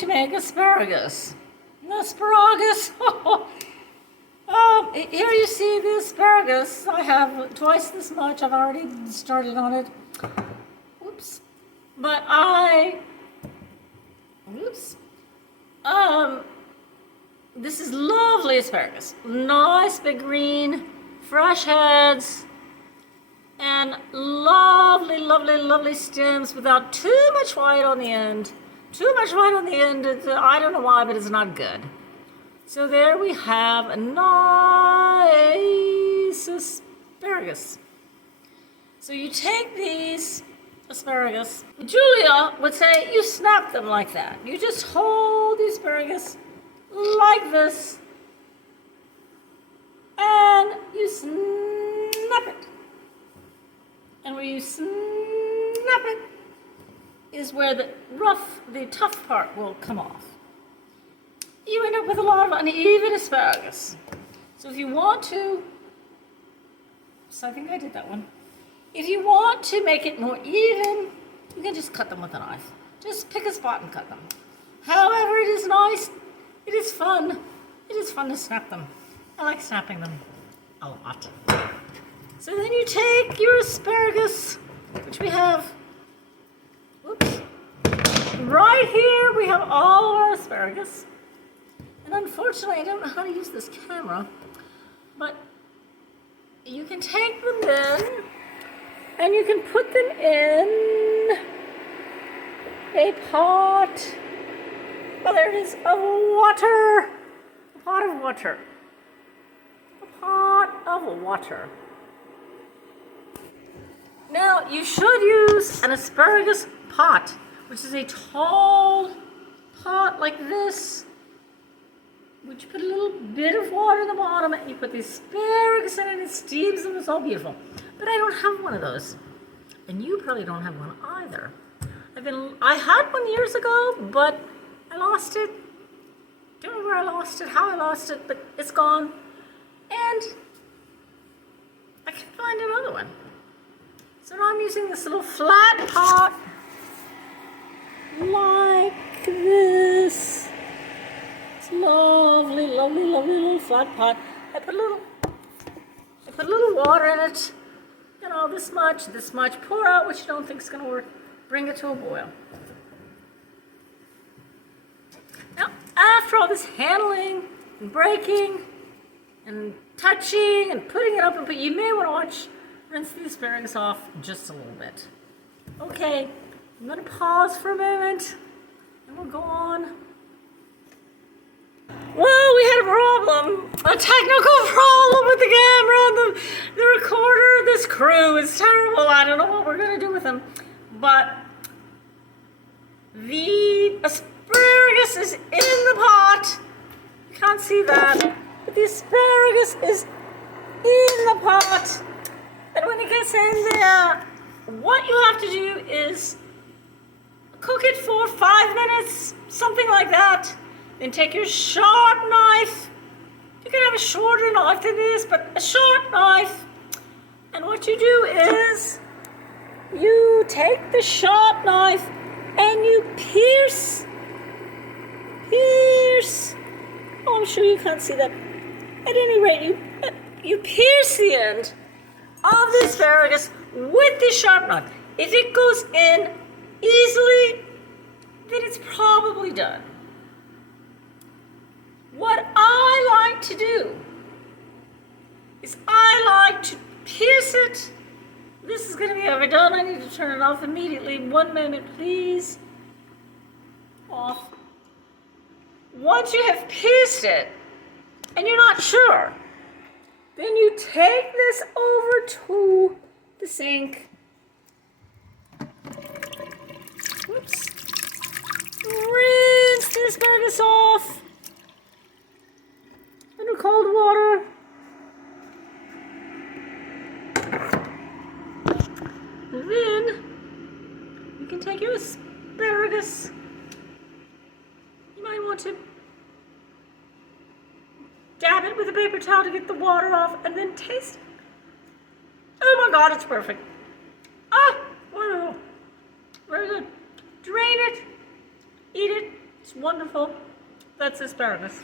to make asparagus. Asparagus. Here you see the asparagus. I have twice this much. I've already started on it. Oops. But this is lovely asparagus. Nice big green, fresh heads, and lovely, lovely, lovely stems without too much white on the end. Too much white on the end, I don't know why, but it's not good. So there we have a nice asparagus. So you take these asparagus. Julia would say you snap them like that. You just hold the asparagus like this and you snap it. And where you snap it is where the tough part will come off. You end up with a lot of uneven asparagus. So if you want to, I think I did that one. If you want to make it more even, you can just cut them with a knife. Just pick a spot and cut them. However, it is nice. It is fun. It is fun to snap them. I like snapping them a lot. So then you take your asparagus, which we have, whoops, right here we have all our asparagus. And unfortunately, I don't know how to use this camera, but you can take them in and you can put them in a pot. Well, there it is, of water. A pot of water. A pot of water. Now, you should use an asparagus pot, which is a tall pot like this, which you put a little bit of water in the bottom and you put the asparagus in it and it steams them. It's all beautiful. But I don't have one of those. And you probably don't have one either. I had one years ago, but I lost it. Don't know where I lost it, how I lost it, but it's gone. And I can't find another one. So now I'm using this little flat pot like this. It's lovely, lovely, lovely little flat pot. I put a little water in it. You know, this much. Pour out what you don't think is going to work. Bring it to a boil. Now, after all this handling and breaking and touching and putting it up, but you may want to rinse the asparagus off just a little bit. Okay, I'm going to pause for a moment and we'll go on. Well, we had a problem, a technical problem with the camera and the recorder. This crew is terrible. I don't know what we're going to do with them. But the asparagus is in the pot. You can't see that. But the asparagus is in the pot. And when it gets in there, what you have to do is cook it for 5 minutes, something like that. Then take your sharp knife. You can have a shorter knife than this, but a sharp knife. And what you do is you take the sharp knife and you pierce. Oh, I'm sure you can't see that. At any rate, you pierce the end of the asparagus with the sharp knife. If it goes in easily, then it's probably done. What I like to do is I like to pierce it. This is going to be overdone. I need to turn it off immediately. 1 moment, please. Off. Once you have pierced it and you're not sure, then you take this over to the sink. Whoops. Rinse the asparagus off under cold water. And then you can take your asparagus. You might want to dab it with a paper towel to get the water off and then taste it. Oh my God, it's perfect. Ah, wonderful. Very good. Drain it, eat it, It's wonderful. That's asparagus.